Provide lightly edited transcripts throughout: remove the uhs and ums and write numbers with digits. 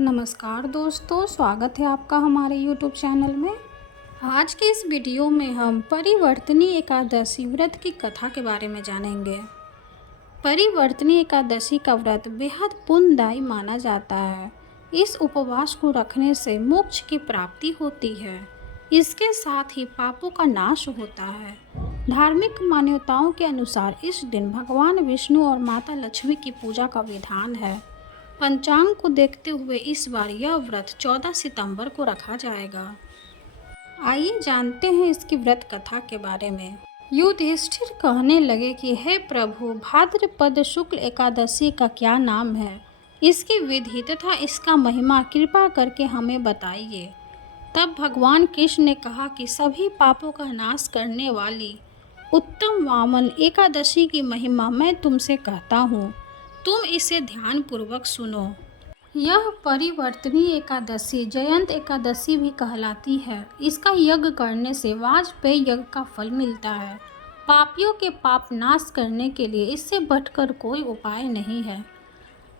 नमस्कार दोस्तों, स्वागत है आपका हमारे YouTube चैनल में। आज के इस वीडियो में हम परिवर्तनी एकादशी व्रत की कथा के बारे में जानेंगे। परिवर्तनी एकादशी का व्रत बेहद पुण्यदायी माना जाता है। इस उपवास को रखने से मोक्ष की प्राप्ति होती है। इसके साथ ही पापों का नाश होता है। धार्मिक मान्यताओं के अनुसार इस दिन भगवान विष्णु और माता लक्ष्मी की पूजा का विधान है। पंचांग को देखते हुए इस बार यह व्रत 14 सितंबर को रखा जाएगा। आइए जानते हैं इसकी व्रत कथा के बारे में। युधिष्ठिर कहने लगे कि हे प्रभु, भाद्रपद शुक्ल एकादशी का क्या नाम है, इसकी विधि तथा इसका महिमा कृपा करके हमें बताइए। तब भगवान कृष्ण ने कहा कि सभी पापों का नाश करने वाली उत्तम वामन एकादशी की महिमा मैं तुमसे कहता हूँ, तुम इसे ध्यान पूर्वक सुनो। यह परिवर्तनी एकादशी जयंत एकादशी भी कहलाती है। इसका यज्ञ करने से वाजपेय यज्ञ का फल मिलता है। पापियों के पाप नाश करने के लिए इससे बढ़कर कोई उपाय नहीं है।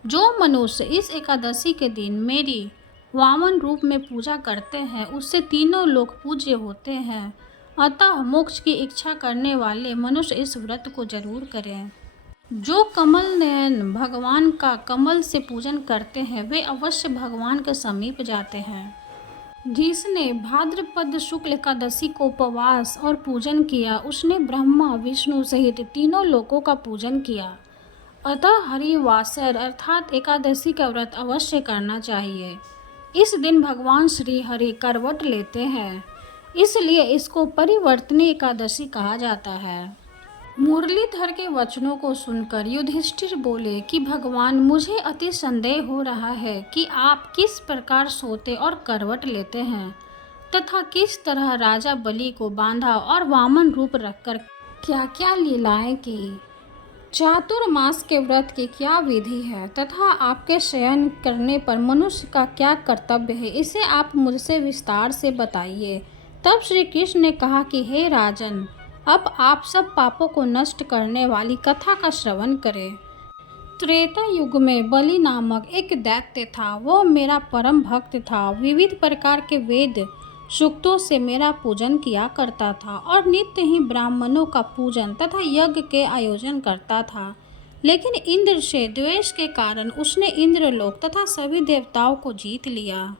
जो मनुष्य इस एकादशी के दिन मेरी वामन रूप में पूजा करते हैं, उससे तीनों लोग पूज्य होते हैं। अतः मोक्ष की इच्छा करने वाले मनुष्य इस व्रत को जरूर करें। जो कमल नयन भगवान का कमल से पूजन करते हैं, वे अवश्य भगवान के समीप जाते हैं। जिसने भाद्रपद शुक्ल एकादशी को उपवास और पूजन किया, उसने ब्रह्मा विष्णु सहित तीनों लोकों का पूजन किया। अतः हरिवासर अर्थात एकादशी का व्रत अवश्य करना चाहिए। इस दिन भगवान श्री हरि करवट लेते हैं, इसलिए इसको परिवर्तनी एकादशी कहा जाता है। मुरलीधर के वचनों को सुनकर युधिष्ठिर बोले कि भगवान, मुझे अति संदेह हो रहा है कि आप किस प्रकार सोते और करवट लेते हैं तथा किस तरह राजा बलि को बांधा और वामन रूप रखकर क्या क्या लीलाएं की। चातुर्मास के व्रत की क्या विधि है तथा आपके शयन करने पर मनुष्य का क्या कर्तव्य है, इसे आप मुझसे विस्तार से बताइए। तब श्री कृष्ण ने कहा कि हे राजन, अब आप सब पापों को नष्ट करने वाली कथा का श्रवण करें। त्रेता युग में बलि नामक एक दैत्य था। वो मेरा परम भक्त था। विविध प्रकार के वेद सूक्तों से मेरा पूजन किया करता था और नित्य ही ब्राह्मणों का पूजन तथा यज्ञ के आयोजन करता था। लेकिन इंद्र से द्वेष के कारण उसने इंद्रलोक तथा सभी देवताओं को जीत लिया।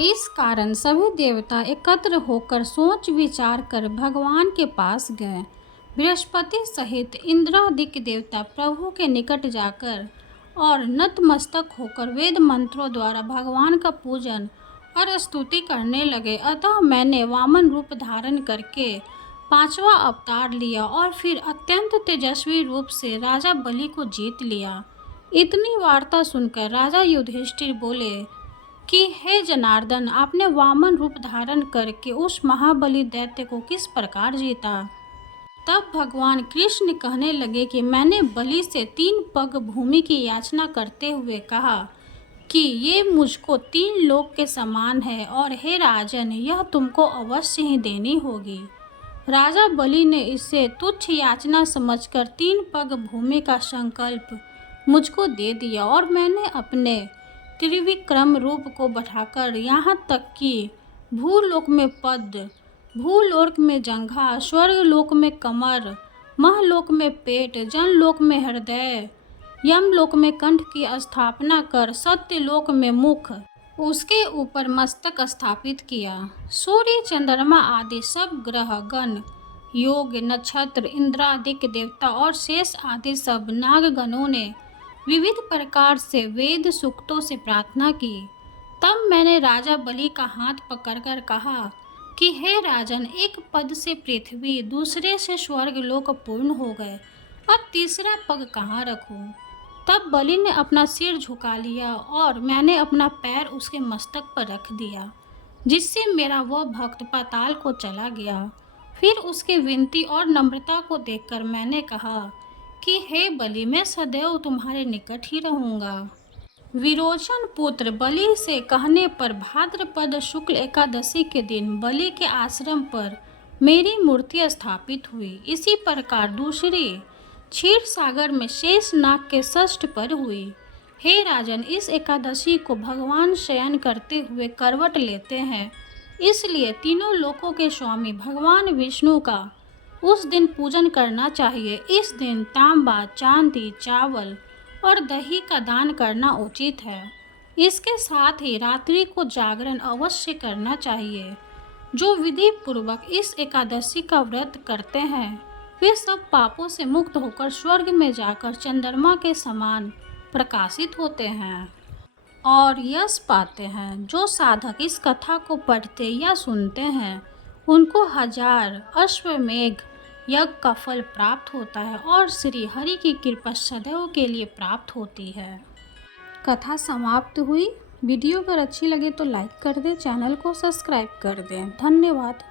इस कारण सभी देवता एकत्र होकर सोच विचार कर भगवान के पास गए। बृहस्पति सहित इंद्रादिक देवता प्रभु के निकट जाकर और नतमस्तक होकर वेद मंत्रों द्वारा भगवान का पूजन और स्तुति करने लगे। अतः मैंने वामन रूप धारण करके 5वां अवतार लिया और फिर अत्यंत तेजस्वी रूप से राजा बलि को जीत लिया। इतनी वार्ता सुनकर राजा युधिष्ठिर बोले कि हे जनार्दन, आपने वामन रूप धारण करके उस महाबली दैत्य को किस प्रकार जीता। तब भगवान कृष्ण कहने लगे कि मैंने बलि से 3 पग भूमि की याचना करते हुए कहा कि ये मुझको 3 लोक के समान है और हे राजन, यह तुमको अवश्य ही देनी होगी। राजा बलि ने इसे तुच्छ याचना समझकर 3 पग भूमि का संकल्प मुझको दे दिया और मैंने अपने त्रिविक्रम रूप को बढ़ाकर यहाँ तक कि भूलोक में पद, भूलोक में जंघा, स्वर्गलोक में कमर, महलोक में पेट, जनलोक में हृदय, यमलोक में कंठ की स्थापना कर सत्यलोक में मुख, उसके ऊपर मस्तक स्थापित किया। सूर्य, चंद्रमा आदि सब ग्रह गण, योग, नक्षत्र, इंद्रादिक देवता और शेष आदि सब नागगणों ने विविध प्रकार से वेद सूक्तों से प्रार्थना की। तब मैंने राजा बलि का हाथ पकड़कर कहा कि हे राजन, एक पद से पृथ्वी, दूसरे से स्वर्ग लोक पूर्ण हो गए, अब तीसरा पग कहाँ रखूं। तब बलि ने अपना सिर झुका लिया और मैंने अपना पैर उसके मस्तक पर रख दिया, जिससे मेरा वह भक्त पाताल को चला गया। फिर उसकी विनती और नम्रता को देखकर मैंने कहा कि हे बलि, मैं सदैव तुम्हारे निकट ही रहूंगा। विरोचन पुत्र बलि से कहने पर भाद्रपद शुक्ल एकादशी के दिन बलि के आश्रम पर मेरी मूर्ति स्थापित हुई। इसी प्रकार दूसरी क्षीर सागर में शेष नाग के षष्ठ पर हुई। हे राजन, इस एकादशी को भगवान शयन करते हुए करवट लेते हैं, इसलिए तीनों लोकों के स्वामी भगवान विष्णु का उस दिन पूजन करना चाहिए। इस दिन तांबा, चांदी, चावल और दही का दान करना उचित है। इसके साथ ही रात्रि को जागरण अवश्य करना चाहिए। जो विधि पूर्वक इस एकादशी का व्रत करते हैं वे सब पापों से मुक्त होकर स्वर्ग में जाकर चंद्रमा के समान प्रकाशित होते हैं और यश पाते हैं। जो साधक इस कथा को पढ़ते या सुनते हैं उनको 1000 अश्वमेघ यज्ञ का फल प्राप्त होता है और श्री हरि की कृपा सदैव के लिए प्राप्त होती है। कथा समाप्त हुई। वीडियो अगर अच्छी लगे तो लाइक कर दें, चैनल को सब्सक्राइब कर दें। धन्यवाद।